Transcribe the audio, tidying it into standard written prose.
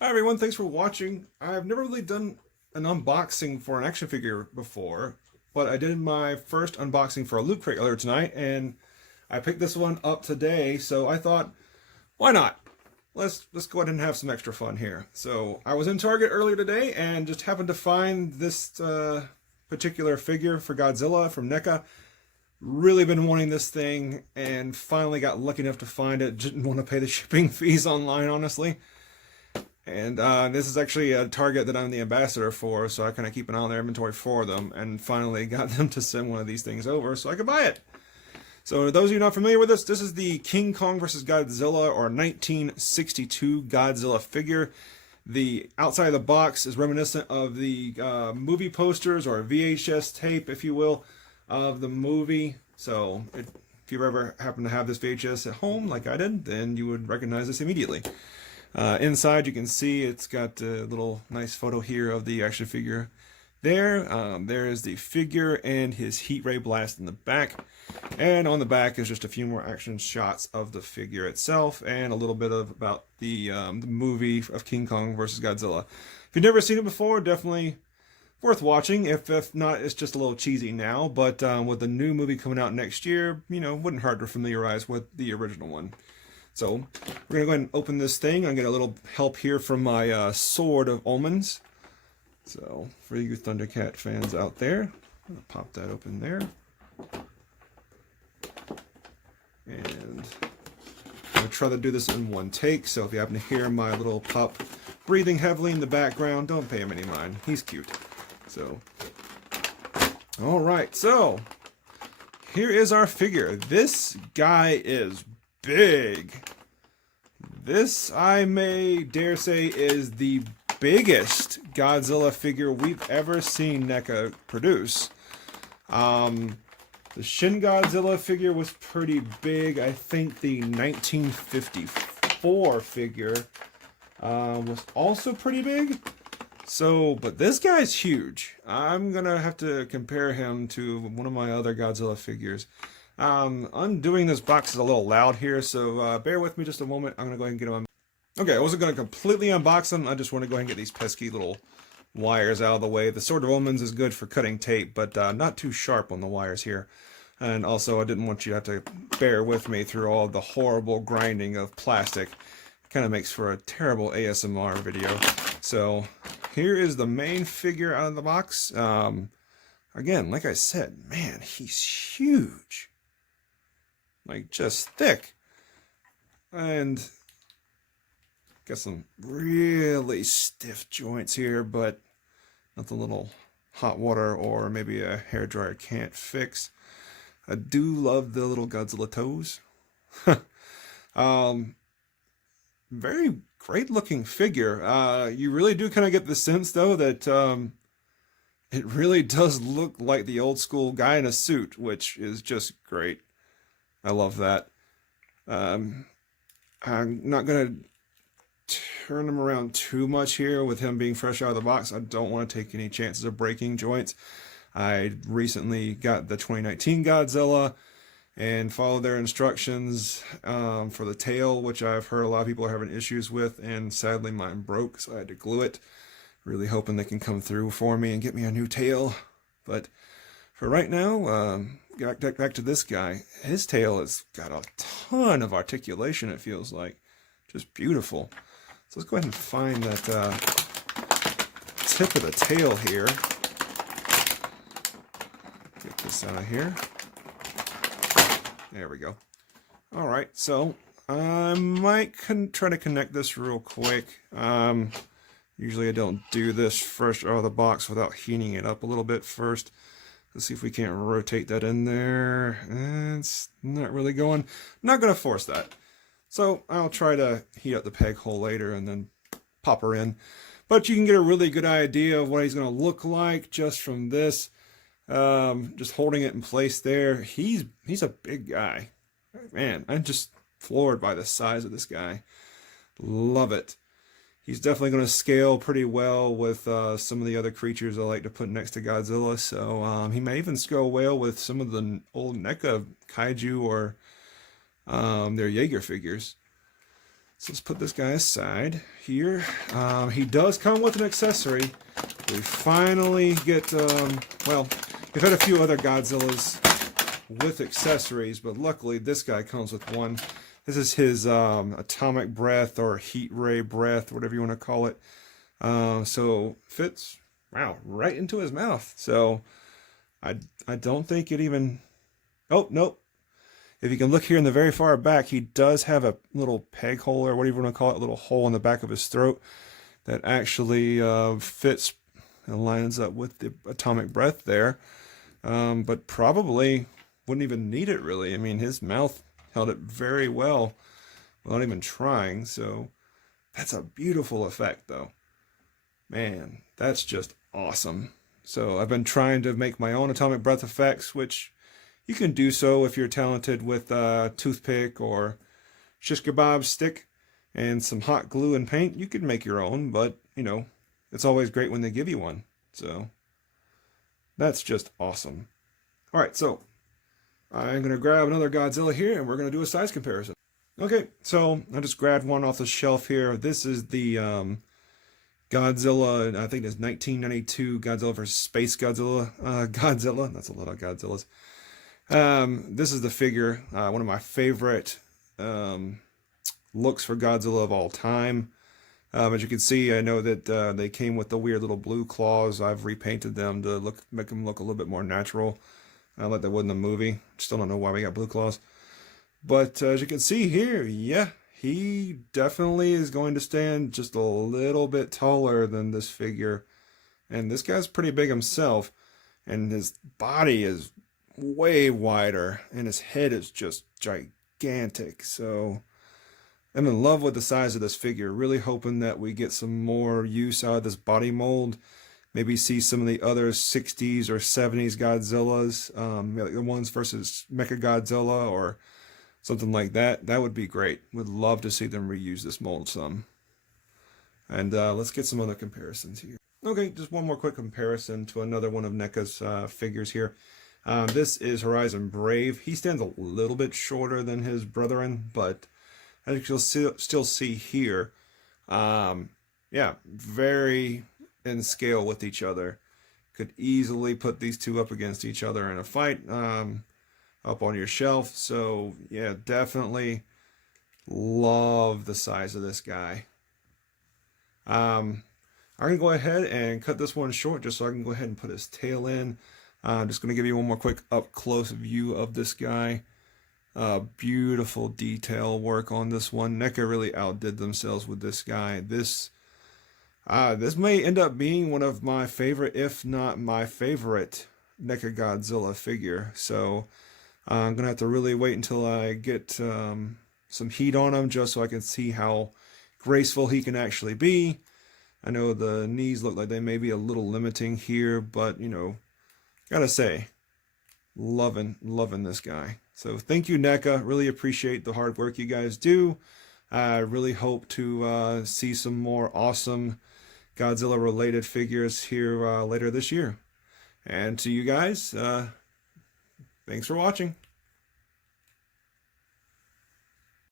Hi everyone, thanks for watching. I've never really done an unboxing for an action figure before, but I did my first unboxing for a Loot Crate earlier tonight, and I picked this one up today, so I thought, why not? Let's go ahead and have some extra fun here. So I was in Target earlier today and just happened to find this particular figure for Godzilla from NECA. Really been wanting this thing and finally got lucky enough to find it. Didn't want to pay the shipping fees online, honestly. And this is actually a Target that I'm the ambassador for, so I kind of keep an eye on their inventory for them, and finally got them to send one of these things over so I could buy it. So those of you not familiar with this is the King Kong vs. Godzilla, or 1962 Godzilla figure. The outside of the box is reminiscent of the movie posters, or VHS tape, if you will, of the movie. So if you ever happen to have this VHS at home, like I did, then you would recognize this immediately. Inside, you can see it's got a little nice photo here of the action figure there. There is the figure and his heat ray blast in the back. And on the back is just a few more action shots of the figure itself and a little bit of about the movie of King Kong vs. Godzilla. If you've never seen it before, definitely worth watching. If not, it's just a little cheesy now. But with the new movie coming out next year, wouldn't hurt to familiarize with the original one. So we're going to go ahead and open this thing. I get a little help here from my Sword of Omens. So for you Thundercat fans out there, I'm going to pop that open there. And I'm going to try to do this in one take. So if you happen to hear my little pup breathing heavily in the background, don't pay him any mind. He's cute. So, all right. So here is our figure. This guy is big. This, I may dare say, is the biggest Godzilla figure we've ever seen NECA produce. The Shin Godzilla figure was pretty big. I think the 1954 figure was also pretty big. So, but this guy's huge. I'm gonna have to compare him to one of my other Godzilla figures. Undoing this box is a little loud here, so bear with me just a moment. I'm going to go ahead and get them. Okay, I wasn't going to completely unbox them. I just want to go ahead and get these pesky little wires out of the way. The Sword of Omens is good for cutting tape, but not too sharp on the wires here. And also, I didn't want you to have to bear with me through all the horrible grinding of plastic. It kind of makes for a terrible ASMR video. So here is the main figure out of the box. Again, like I said, man, he's huge. Like, just thick. And got some really stiff joints here, but nothing little hot water or maybe a hairdryer can't fix. I do love the little Godzilla toes. Very great looking figure. You really do kind of get the sense, though, that it really does look like the old school guy in a suit, which is just great. I love that. I'm not going to turn him around too much here with him being fresh out of the box. I don't want to take any chances of breaking joints. I recently got the 2019 Godzilla and followed their instructions for the tail, which I've heard a lot of people are having issues with, and sadly mine broke, so I had to glue it. Really hoping they can come through for me and get me a new tail. But for right now, back to this guy. His tail has got a ton of articulation, it feels like. Just beautiful. So let's go ahead and find that tip of the tail here. Get this out of here. There we go. All right, so I might try to connect this real quick. Usually I don't do this fresh out of the box without heating it up a little bit first. Let's see if we can't rotate that in there. It's not really going. Not going to force that. So I'll try to heat up the peg hole later and then pop her in. But you can get a really good idea of what he's going to look like just from this. Just holding it in place there. He's a big guy. Man, I'm just floored by the size of this guy. Love it. He's definitely going to scale pretty well with some of the other creatures I like to put next to Godzilla. So he may even scale well with some of the old NECA kaiju or their Jaeger figures. So let's put this guy aside here. He does come with an accessory. We finally get, well, we've had a few other Godzillas with accessories, but luckily this guy comes with one. This is his atomic breath or heat ray breath, whatever you want to call it. So fits, wow, right into his mouth. So I don't think it even, oh, nope. If you can look here in the very far back, he does have a little peg hole, or whatever you want to call it, a little hole in the back of his throat that actually fits and lines up with the atomic breath there. But probably wouldn't even need it really. I mean, his mouth held it very well without even trying. So that's a beautiful effect though. Man, that's just awesome. So I've been trying to make my own atomic breath effects, which you can do so if you're talented with a toothpick or shish kebab stick and some hot glue and paint. You could make your own, but, you know, it's always great when they give you one. So that's just awesome. All right, so I'm going to grab another Godzilla here, and we're going to do a size comparison. Okay, so I just grabbed one off the shelf here. This is the Godzilla, I think it's 1992 Godzilla vs. Space Godzilla. Godzilla, that's a lot of Godzillas. This is the figure, one of my favorite looks for Godzilla of all time. As you can see, I know that they came with the weird little blue claws. I've repainted them to make them look a little bit more natural, like they would in the movie. Still don't know why we got blue claws. But as you can see here, yeah, he definitely is going to stand just a little bit taller than this figure. And this guy's pretty big himself, and his body is way wider, and his head is just gigantic. So I'm in love with the size of this figure, really hoping that we get some more use out of this body mold. Maybe see some of the other 60s or 70s Godzillas, like the ones versus NECA Godzilla or something like that. That would be great. Would love to see them reuse this mold some. And let's get some other comparisons here. Okay, just one more quick comparison to another one of NECA's figures here. This is Horizon Brave. He stands a little bit shorter than his brethren, but as you'll still see here, yeah, very in scale with each other. Could easily put these two up against each other in a fight up on your shelf. So yeah, definitely love the size of this guy. I'm going to go ahead and cut this one short just so I can go ahead and put his tail in. I'm just going to give you one more quick up-close view of this guy. Beautiful detail work on this one. NECA really outdid themselves with this guy. This may end up being one of my favorite, if not my favorite, NECA Godzilla figure. So I'm going to have to really wait until I get some heat on him just so I can see how graceful he can actually be. I know the knees look like they may be a little limiting here, but, you know, gotta say, loving this guy. So thank you, NECA. Really appreciate the hard work you guys do. I really hope to see some more awesome Godzilla-related figures here later this year. And to you guys, thanks for watching.